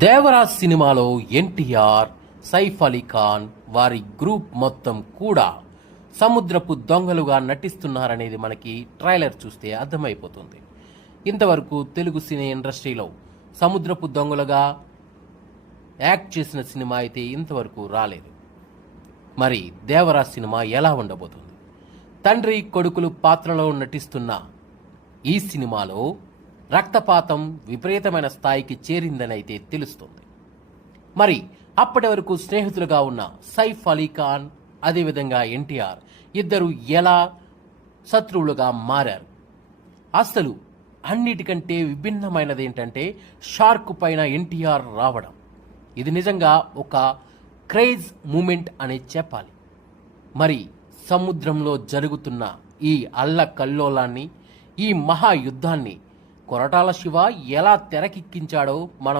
దేవరాజ్ సినిమాలో ఎన్టీఆర్, సైఫ్ అలీ ఖాన్ వారి గ్రూప్ మొత్తం కూడా సముద్రపు దొంగలుగా నటిస్తున్నారనేది మనకి ట్రైలర్ చూస్తే అర్థమైపోతుంది. ఇంతవరకు తెలుగు సినీ ఇండస్ట్రీలో సముద్రపు దొంగలుగా యాక్ట్ చేసిన సినిమా అయితే ఇంతవరకు రాలేదు. మరి దేవరాజ్ సినిమా ఎలా ఉండబోతుంది? తండ్రి కొడుకులు పాత్రలో నటిస్తున్న ఈ సినిమాలో రక్తపాతం విపరీతమైన స్థాయికి చేరిందని అయితే తెలుస్తుంది. మరి అప్పటి వరకు స్నేహితులుగా ఉన్న సైఫ్ అలీ ఖాన్ అదేవిధంగా ఎన్టీఆర్ ఇద్దరు ఎలా శత్రువులుగా మారారు? అసలు అన్నిటికంటే విభిన్నమైనది ఏంటంటే షార్క్ పైన ఎన్టీఆర్ రావడం. ఇది నిజంగా ఒక క్రేజ్ మూమెంట్ అని చెప్పాలి. మరి సముద్రంలో జరుగుతున్న ఈ అల్లకల్లోలాన్ని, ఈ మహాయుద్ధాన్ని కొరటాల శివ ఎలా తెరకెక్కించాడో మనం